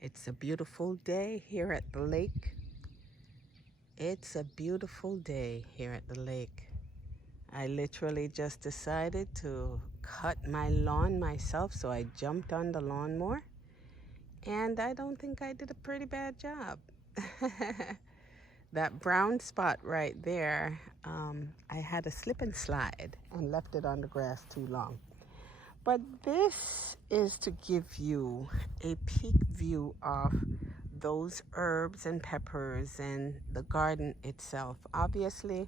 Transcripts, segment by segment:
It's a beautiful day here at the lake. It's a beautiful day here at the lake. I literally just decided to cut my lawn myself, so I jumped on the lawnmower, and I don't think I did a pretty bad job. That brown spot right there, I had a slip and slide and left it on the grass too long. But this is to give you a peek view of those herbs and peppers and the garden itself. Obviously,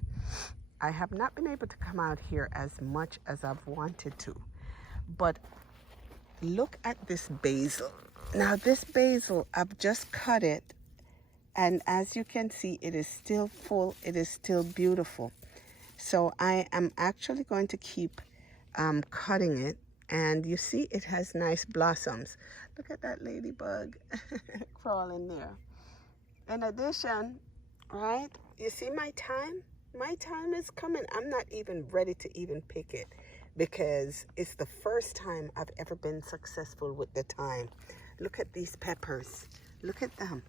I have not been able to come out here as much as I've wanted to. But look at this basil. Now this basil, I've just cut it, and as you can see, it is still full. It is still beautiful. So I am actually going to keep cutting it. And you see it has nice blossoms. Look at that ladybug crawling there. In addition, right, you see my thyme? My thyme is coming. I'm not even ready to even pick it because it's the first time I've ever been successful with the thyme. Look at these peppers. Look at them.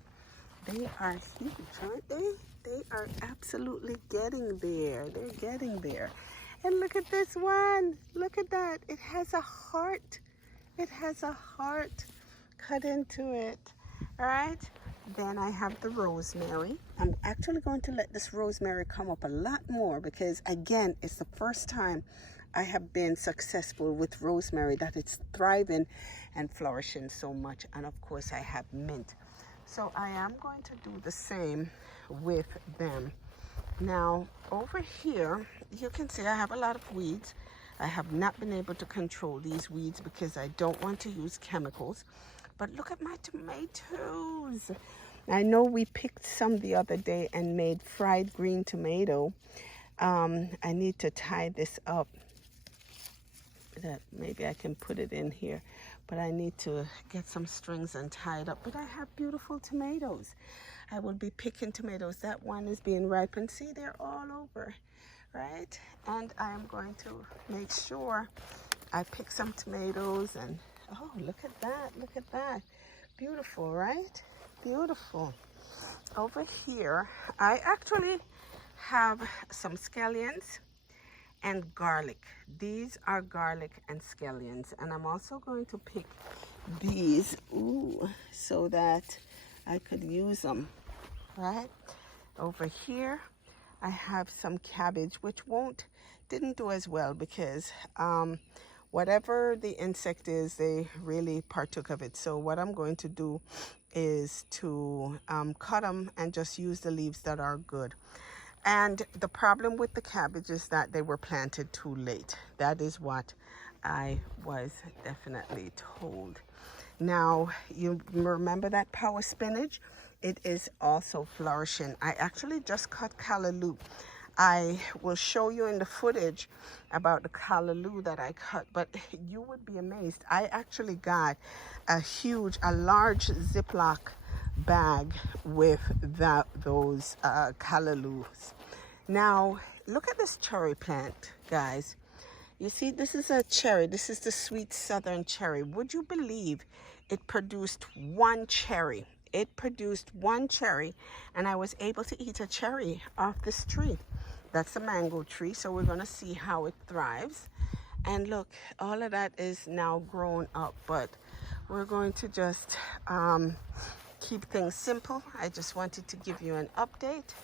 They are huge, aren't they? They are absolutely getting there. They're getting there. And look at this one. Look at that. It has a heart. It has a heart cut into it. All right. Then I have the rosemary. I'm actually going to let this rosemary come up a lot more because, again, it's the first time I have been successful with rosemary, that it's thriving and flourishing so much. And, of course, I have mint. So I am going to do the same with them. Now, over here, you can see I have a lot of weeds. I have not been able to control these weeds because I don't want to use chemicals. But look at my tomatoes. I know we picked some the other day and made fried green tomato. I need to tie this up. That maybe I can put it in here. But I need to get some strings and tie it up. But I have beautiful tomatoes. I will be picking tomatoes. That one is being ripened. See, they're all over, right? And I am going to make sure I pick some tomatoes. And oh, look at that. Look at that. Beautiful, right? Beautiful. Over here, I actually have some scallions and garlic. These are garlic and scallions. And I'm also going to pick these, so that I could use them, right? Over here, I have some cabbage, which didn't do as well because whatever the insect is, they really partook of it. So what I'm going to do is to cut them and just use the leaves that are good. And the problem with the cabbage is that they were planted too late. That is what I was definitely told. Now, you remember that power spinach? It is also flourishing. I actually just cut callaloo. I will show you in the footage about the callaloo that I cut, but you would be amazed. I actually got a large Ziploc bag with those callaloos. Now, look at this cherry plant, guys. You see, this is a cherry. This is the sweet southern cherry. Would you believe it produced one cherry? It produced one cherry, and I was able to eat a cherry off this tree. That's a mango tree, so we're going to see how it thrives. And look, all of that is now grown up, but we're going to just keep things simple. I just wanted to give you an update.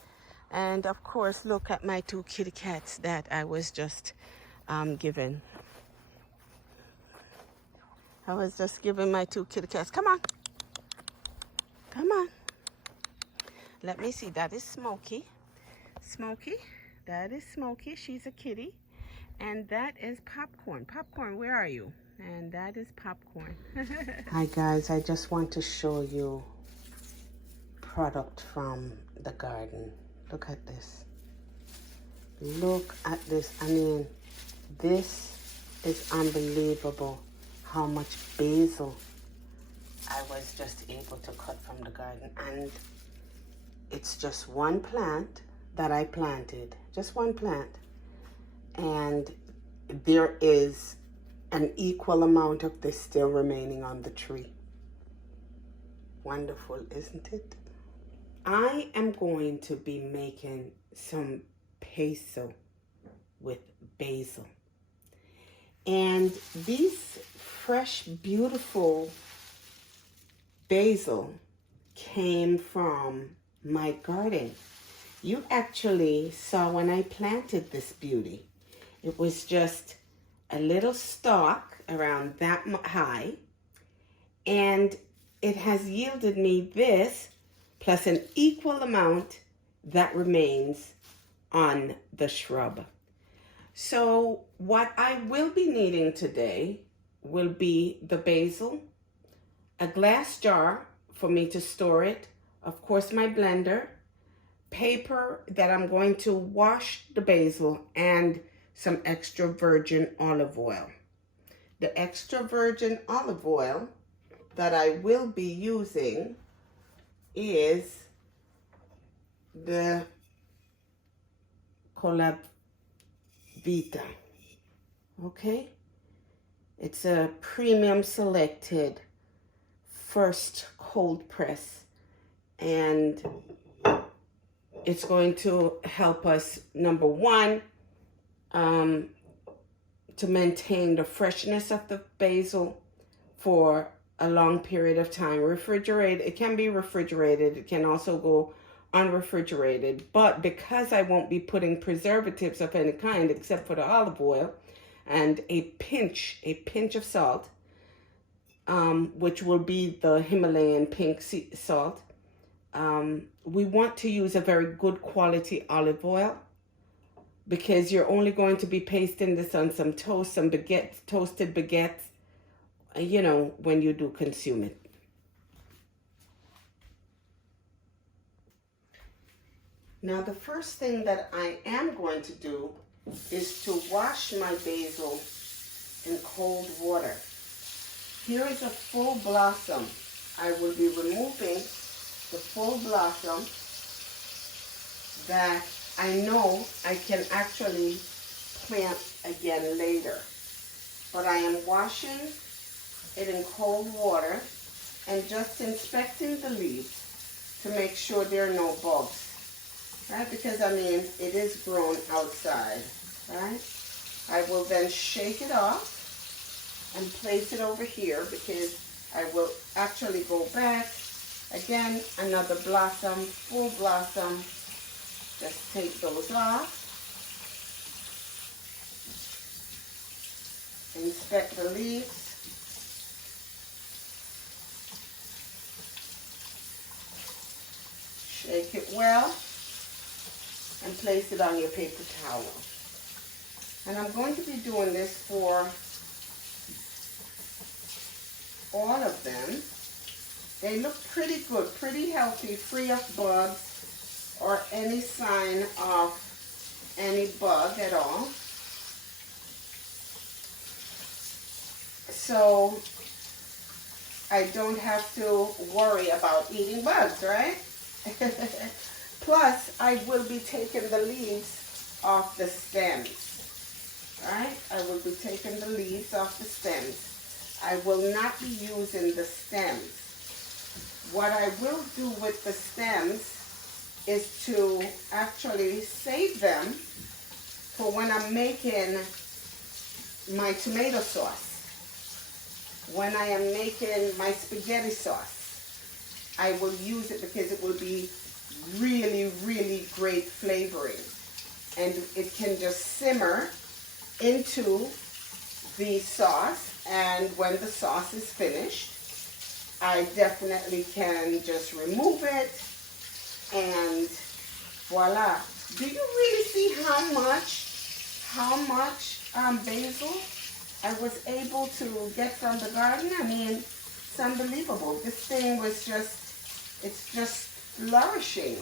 And of course, look at my two kitty cats that I was just given. I was just giving my two kitty cats. Come on. Come on. Let me see. That is Smokey. Smokey. That is Smokey. She's a kitty. And that is Popcorn. Popcorn, where are you? And that is Popcorn. Hi guys, I just want to show you product from the garden. Look at this. Look at this. I mean, this is unbelievable how much basil I was just able to cut from the garden. And it's just one plant that I planted. Just one plant. And there is an equal amount of this still remaining on the tree. Wonderful, isn't it? I am going to be making some peso with basil. And these fresh, beautiful basil came from my garden. You actually saw when I planted this beauty. It was just a little stalk around that high, and it has yielded me this plus an equal amount that remains on the shrub. So what I will be needing today will be the basil, a glass jar for me to store it, of course my blender, paper that I'm going to wash the basil, and some extra virgin olive oil. The extra virgin olive oil that I will be using is the Collab Vita. Okay, it's a premium selected first cold press, and it's going to help us, number one, to maintain the freshness of the basil for a long period of time. Refrigerate, it can be refrigerated, it can also go unrefrigerated, but because I won't be putting preservatives of any kind except for the olive oil and a pinch of salt, which will be the Himalayan pink sea salt, we want to use a very good quality olive oil, because you're only going to be pasting this on some toast, some baguettes, toasted baguettes, you know, when you do consume it. Now, the first thing that I am going to do is to wash my basil in cold water. Here is a full blossom. I will be removing the full blossom that I know I can actually plant again later. But I am washing it in cold water and just inspecting the leaves to make sure there are no bugs. Right? Because, I mean, it is grown outside, right? I will then shake it off and place it over here, because I will actually go back. Again, another blossom, full blossom. Just take those off. Inspect the leaves. Shake it well. And place it on your paper towel. And I'm going to be doing this for all of them. They look pretty good, pretty healthy, free of bugs or any sign of any bug at all. So I don't have to worry about eating bugs, right? Plus, I will be taking the leaves off the stems, right? I will be taking the leaves off the stems. I will not be using the stems. What I will do with the stems is to actually save them for when I'm making my tomato sauce. When I am making my spaghetti sauce, I will use it because it will be really, really great flavoring, and it can just simmer into the sauce, and when the sauce is finished, I definitely can just remove it, and voila. Do you really see how much basil I was able to get from the garden? I mean, it's unbelievable. This thing was just, it's just flourishing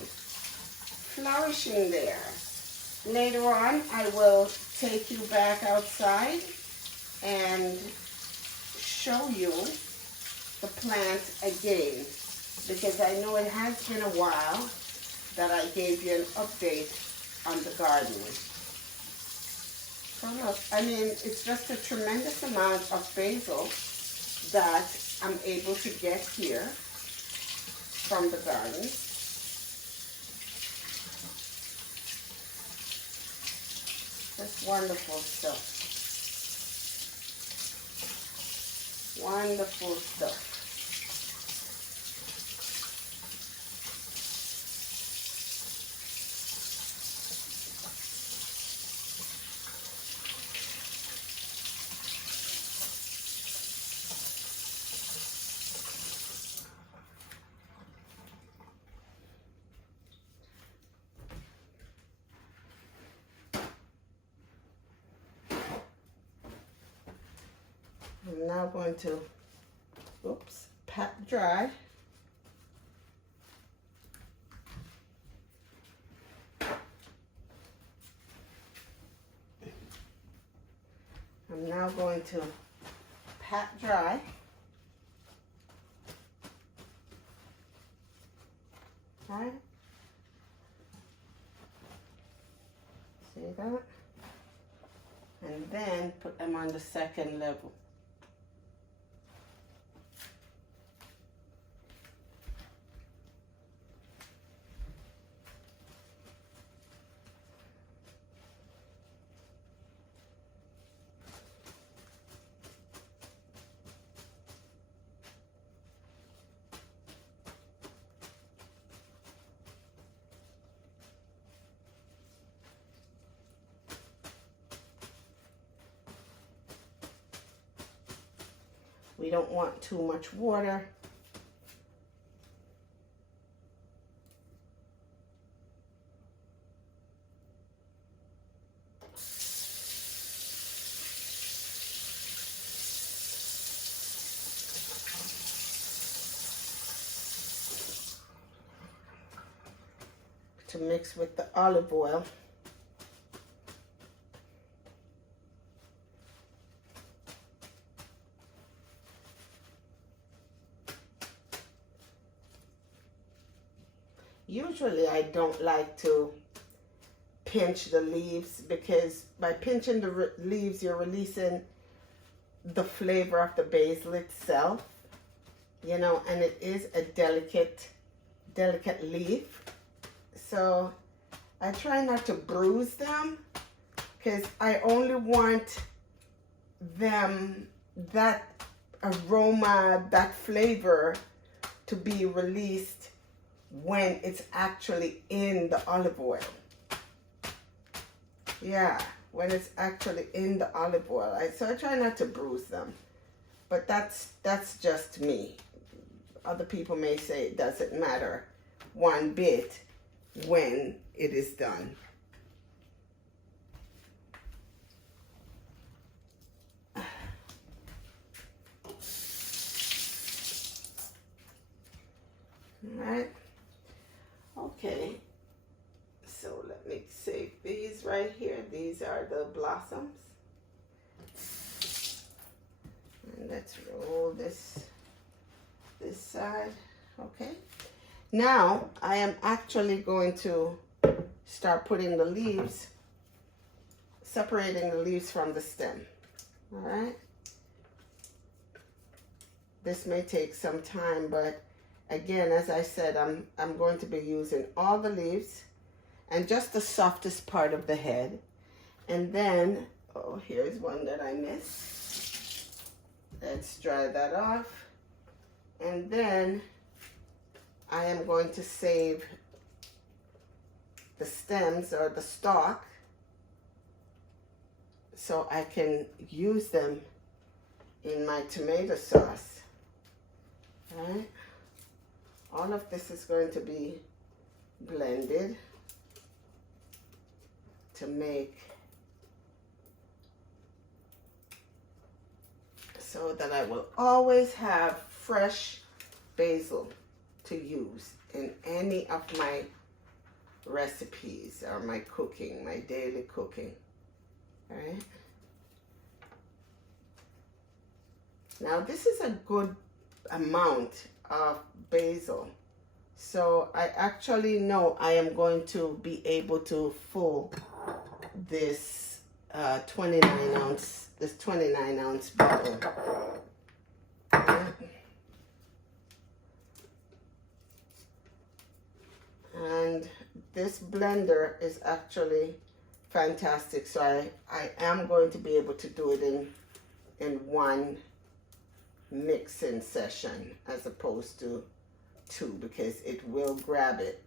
there. Later on, I will take you back outside and show you the plant again, because I know it has been a while that I gave you an update on the garden. So look, I mean, it's just a tremendous amount of basil that I'm able to get here. from the garden. Just wonderful stuff. Wonderful stuff. I'm now going to, pat dry. I'm now going to pat dry. Right? See that? And then put them on the second level. We don't want too much water. To mix with the olive oil. Usually I don't like to pinch the leaves because by pinching the leaves you're releasing the flavor of the basil itself, you know, and it is a delicate leaf. So I try not to bruise them because I only want them, that aroma, that flavor to be released when it's actually in the olive oil. Yeah, when it's actually in the olive oil. So I try not to bruise them. But that's just me. Other people may say it doesn't matter one bit when it is done. Alright. Okay. So let me save these right here. These are the blossoms. And let's roll this side. Okay. Now I am actually going to start putting the leaves, separating the leaves from the stem. All right. This may take some time, but again, as I said, I'm going to be using all the leaves and just the softest part of the head. And then, oh, here's one that I missed. Let's dry that off. And then I am going to save the stems or the stalk so I can use them in my tomato sauce. All right. All of this is going to be blended to make so that I will always have fresh basil to use in any of my recipes or my cooking, my daily cooking. All right. Now this is a good amount of basil. So I actually know I am going to be able to fill this 29 ounce bottle. this blender is actually fantastic. So I am going to be able to do it in one mixing session as opposed to two, because it will grab it.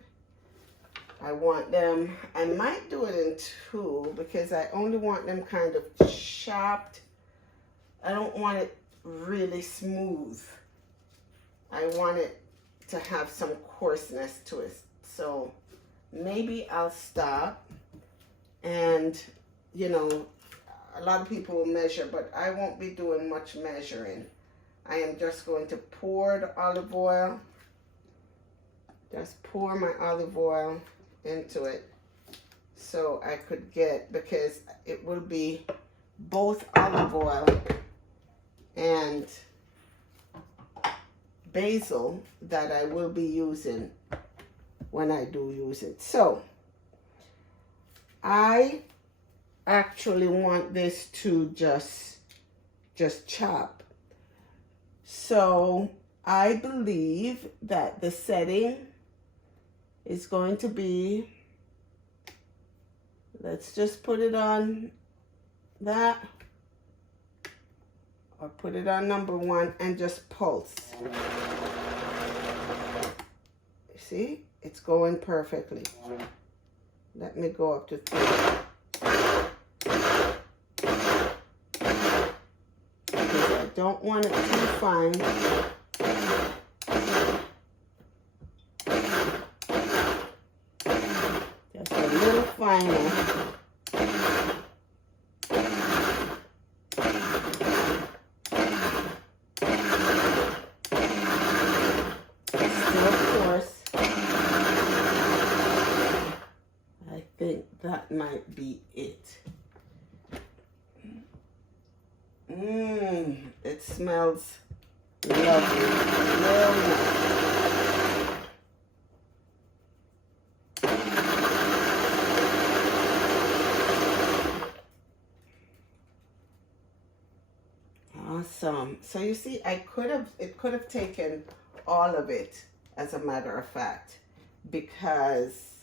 I want them, I might do it in two because I only want them kind of chopped. I don't want it really smooth. I want it to have some coarseness to it. So maybe I'll stop, and you know, a lot of people will measure, but I won't be doing much measuring. I am just going to pour the olive oil. Just pour my olive oil into it so I could get, because it will be both olive oil and basil that I will be using when I do use it. So I actually want this to just chop. So I believe that the setting is going to be, let's just put it on that, or put it on number 1 and just pulse. See, it's going perfectly. Let me go up to 3. Because I don't want it too fine. Just a little finer. That might be it. It smells lovely. Real nice. Awesome. So you see, it could have taken all of it, as a matter of fact, because,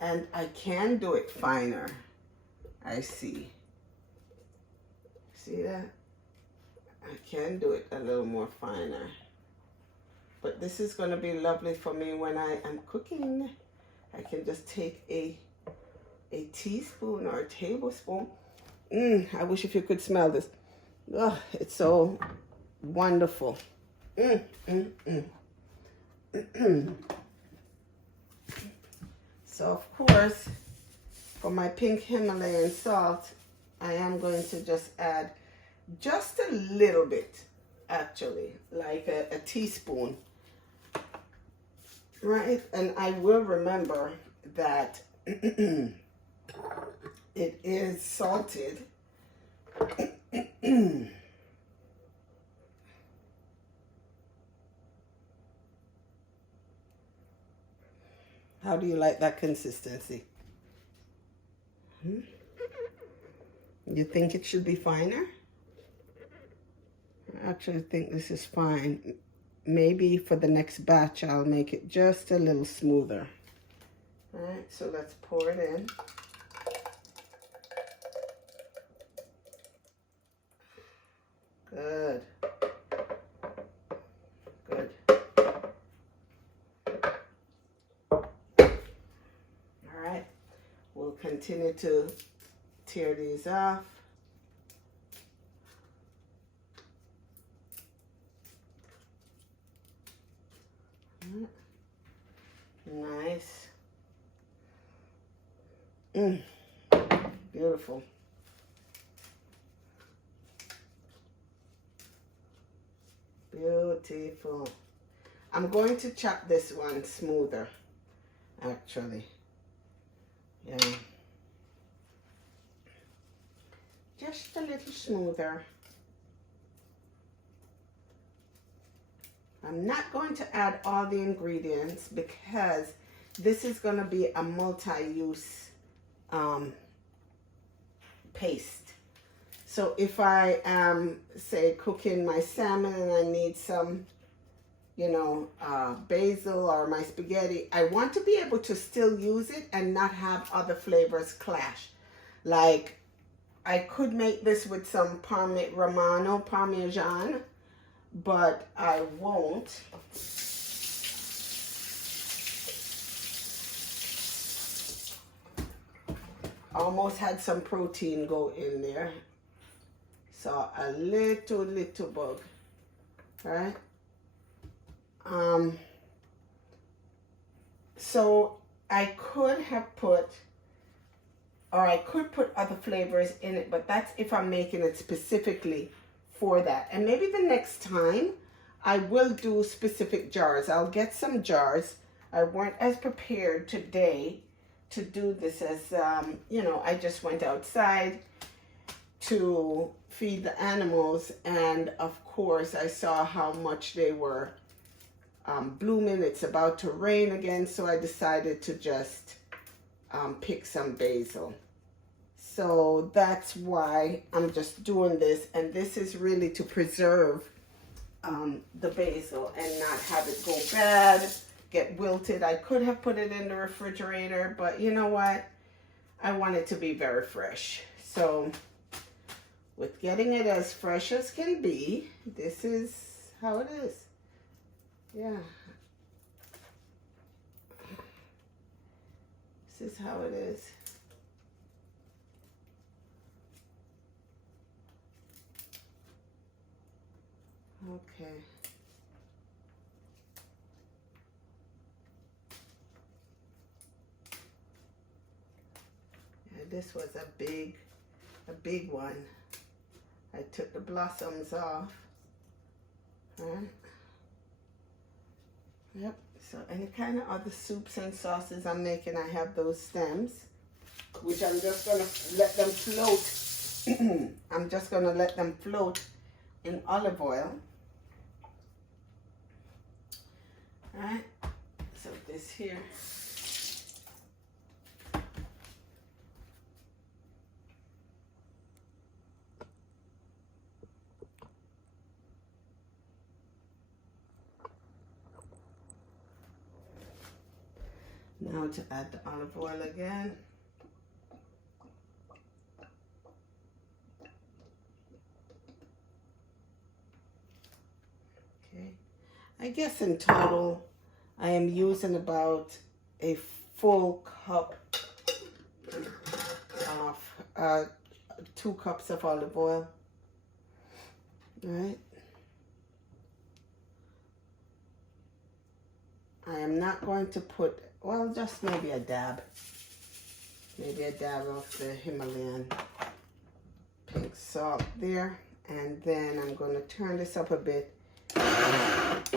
and I can do it finer. I see. See that? I can do it a little more finer. But this is going to be lovely for me when I am cooking. I can just take a teaspoon or a tablespoon. I wish if you could smell this. Oh, it's so wonderful. So of course, for my pink Himalayan salt, I am going to just add just a little bit, actually, like a teaspoon, right? And I will remember that it is salted. How do you like that consistency? You think it should be finer? I actually think this is fine. Maybe for the next batch, I'll make it just a little smoother. All right, so let's pour it in. Good. Good. All right, we'll continue to tear these off. Nice. Beautiful. Beautiful. I'm going to chop this one smoother, actually. Yeah. Just a little smoother. I'm not going to add all the ingredients because this is going to be a multi-use paste. So if I am, say, cooking my salmon and I need some you know, basil or my spaghetti, I want to be able to still use it and not have other flavors clash. Like, I could make this with some Parmesan, but I won't. Almost had some protein go in there. So a little bug, right? So I could have put, or I could put other flavors in it, but that's if I'm making it specifically for that. And maybe the next time I will do specific jars. I'll get some jars. I weren't as prepared today to do this as, you know, I just went outside to feed the animals, and of course I saw how much they were blooming. It's about to rain again, so I decided to just pick some basil. So that's why I'm just doing this, and this is really to preserve the basil and not have it go bad, get wilted. I could have put it in the refrigerator, but you know what? I want it to be very fresh. So with getting it as fresh as can be, this is how it is. Yeah. This is how it is. Okay. Yeah, this was a big one. I took the blossoms off. Right? Yep. So any kind of other soups and sauces I'm making, I have those stems, which I'm just gonna let them float. I'm just gonna let them float in olive oil. Alright, so this here. Now to add the olive oil again. Okay, I guess in total I am using about a full cup of 2 cups of olive oil. All right. I am not going to put, well, just maybe a dab. Maybe a dab of the Himalayan pink salt there. And then I'm going to turn this up a bit. And have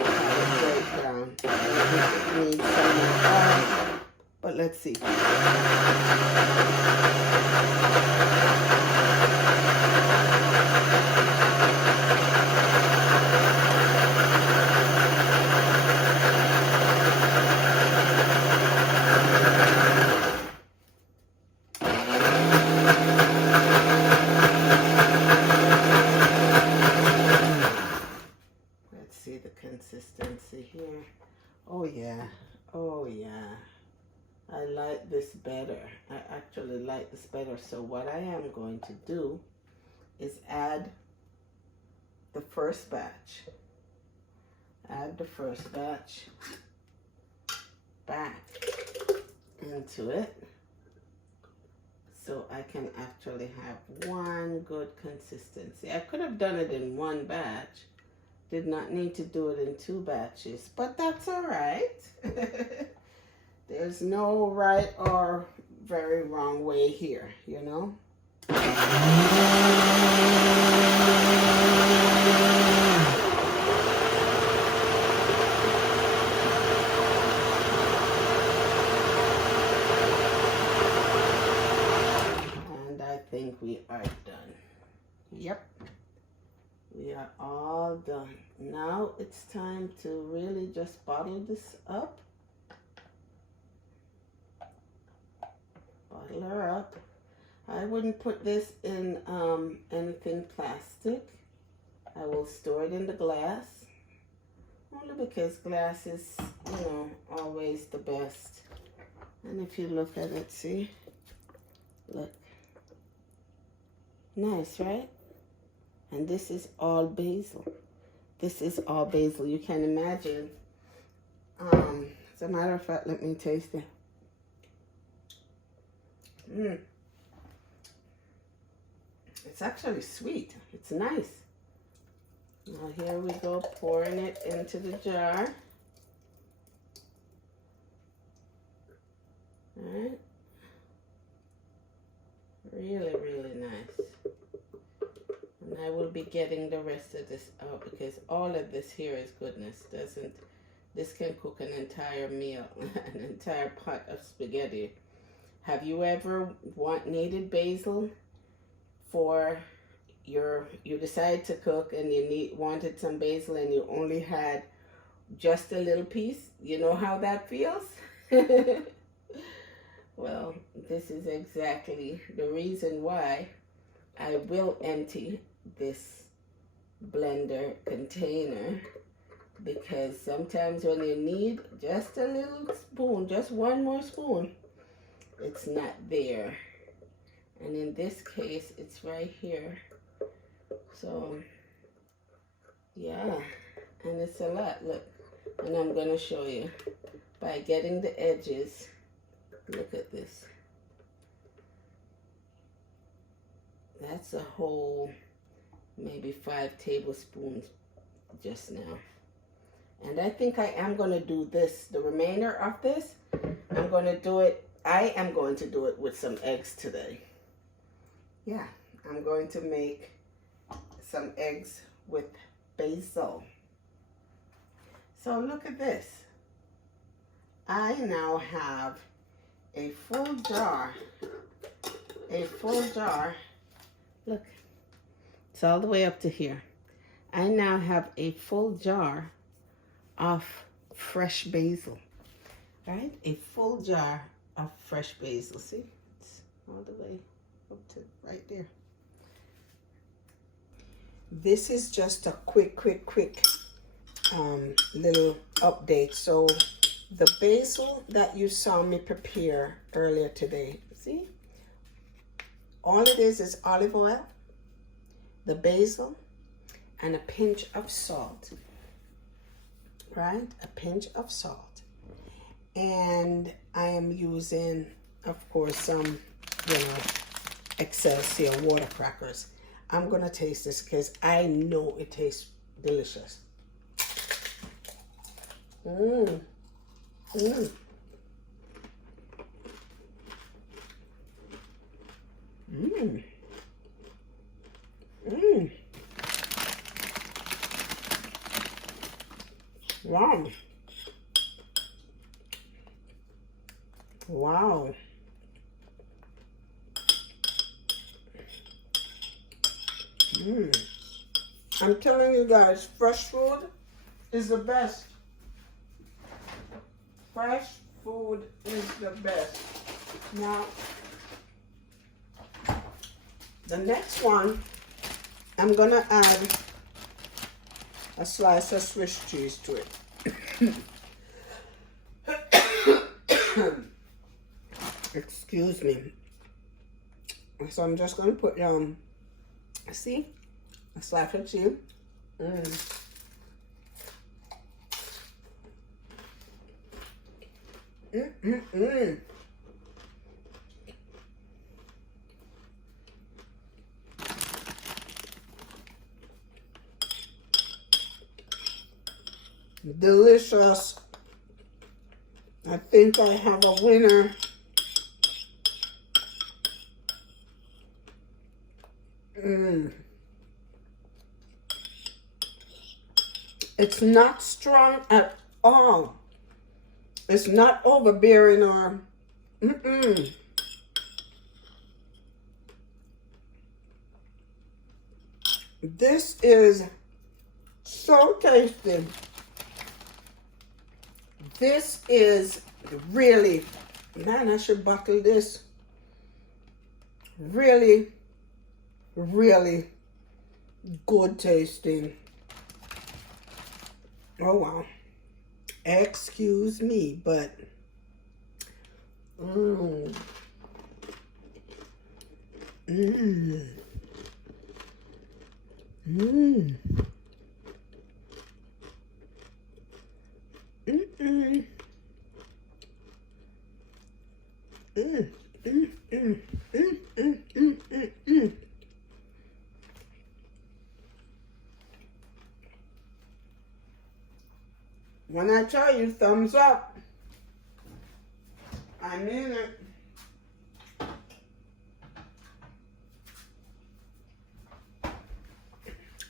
it break down. It needs some more, but let's see. Consistency here. Oh yeah, oh yeah, I like this better. I actually like this better. So what I am going to do is add the first batch. Add the first batch back into it, so I can actually have one good consistency. I could have done it in one batch. Did not need to do it in 2 batches, but that's all right. There's no right or very wrong way here, you know. And I think we are done. Yep. We are all done. Now it's time to really just bottle this up. Bottle her up. I wouldn't put this in anything plastic. I will store it in the glass, only because glass is, you know, always the best. And if you look at it, see, look, nice, right? And this is all basil. This is all basil. You can imagine. As a matter of fact, let me taste it. It's actually sweet. It's nice. Now here we go, pouring it into the jar. All right. Really, really nice. And I will be getting the rest of this out because all of this here is goodness. This can cook an entire meal, an entire pot of spaghetti. Have you ever needed basil for you decide to cook and you wanted some basil and you only had just a little piece? You know how that feels? Well, this is exactly the reason why I will empty this blender container, because sometimes when you need just a little spoon, just one more spoon, it's not there. And in this case, it's right here. So, yeah, and it's a lot, look. And I'm going to show you by getting the edges. Look at this. That's a whole maybe 5 tablespoons just now. And I think I am going to do this, the remainder of this, I'm going to do it, I am going to do it with some eggs today. Yeah, I'm going to make some eggs with basil. So look at this. I now have a full jar, look, it's all the way up to here. I now have a full jar of fresh basil, right? A full jar of fresh basil. See, it's all the way up to right there. This is just a quick little update. So the basil that you saw me prepare earlier today, see, all it is olive oil, the basil, and a pinch of salt, right? A pinch of salt. And I am using, of course, some, you know, Excelsior water crackers. I'm gonna taste this because I know it tastes delicious. Mmm. Mmm. Mmm. Mmm. Wow. Wow. Mmm. I'm telling you guys, fresh food is the best. Fresh food is the best. Now, the next one, I'm gonna add a slice of Swiss cheese to it. Excuse me. So I'm just gonna put see, a slice of cheese. Delicious. I think I have a winner. It's not strong at all. It's not overbearing or This is so tasty. This is really, man, I should bottle this. Really, really good tasting. Oh wow. Excuse me, but mmm. Mmm. Mmm. Mm-mm. Mm. Mm. Mm. Mm. Mm. Mm. Mm. Mm. When I tell you thumbs up, I mean it.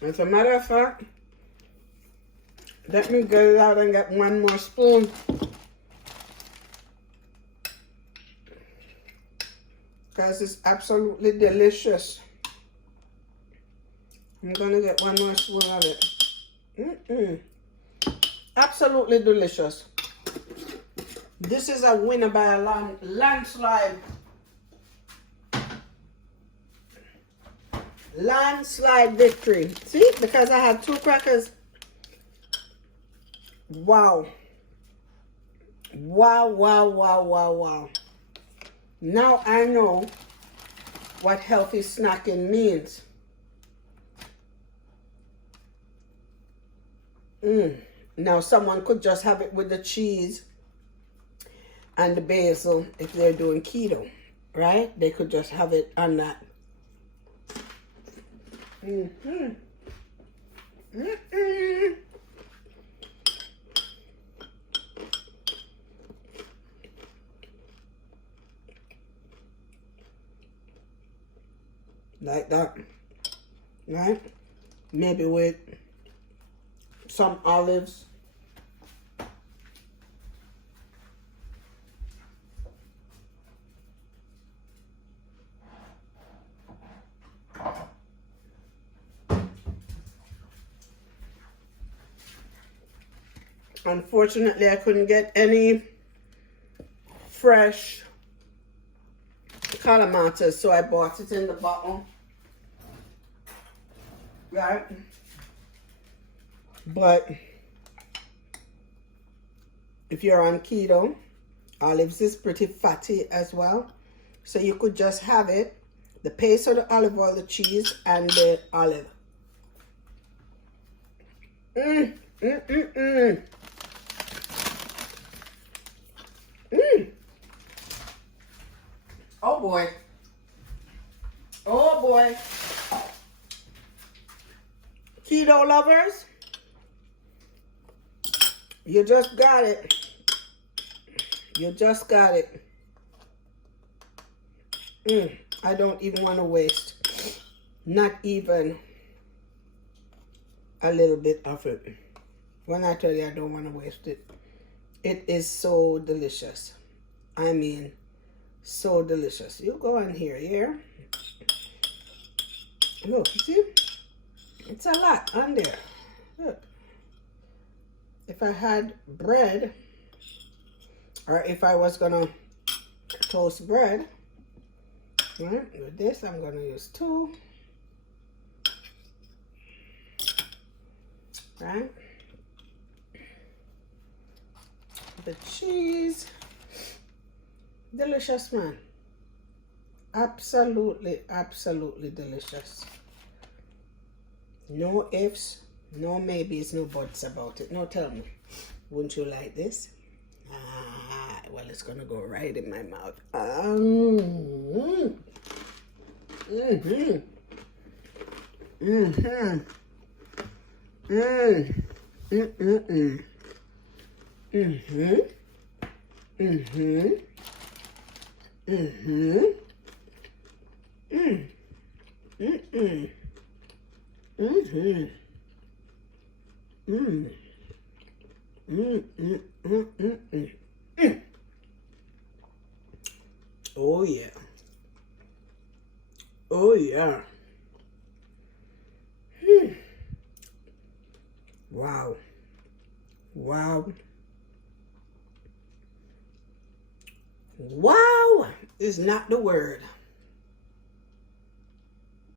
As a matter of fact, let me get it out and get one more spoon. Because it's absolutely delicious. I'm gonna get one more spoon of it. Mm-mm. Absolutely delicious. This is a winner by a landslide. Landslide victory. See, because I had 2 crackers. Wow. Wow, wow, wow, wow, wow. Now I know what healthy snacking means. Now someone could just have it with the cheese and the basil if they're doing keto, right? They could just have it on that. Like that, right? Maybe with some olives. Unfortunately, I couldn't get any fresh calamaters, so I bought it in the bottle. Right? But if you're on keto, olives is pretty fatty as well. So you could just have it, the peso, the olive oil, the cheese, and the olive. Oh boy. Oh boy. Keto lovers, you just got it. You just got it. I don't even want to waste. Not even a little bit of it. When I tell you I don't want to waste it. It is so delicious. I mean, so delicious. You go in here, yeah? Look, you see? It's a lot on there. Look. If I had bread, or if I was gonna toast bread, right, with this I'm gonna use 2. Right? The cheese. Delicious, man. Absolutely, absolutely delicious. No ifs, no maybes, no buts about it. No, tell me, wouldn't you like this? Well, it's gonna go right in my mouth. Oh yeah. Oh yeah. Wow. Wow. Wow is not the word.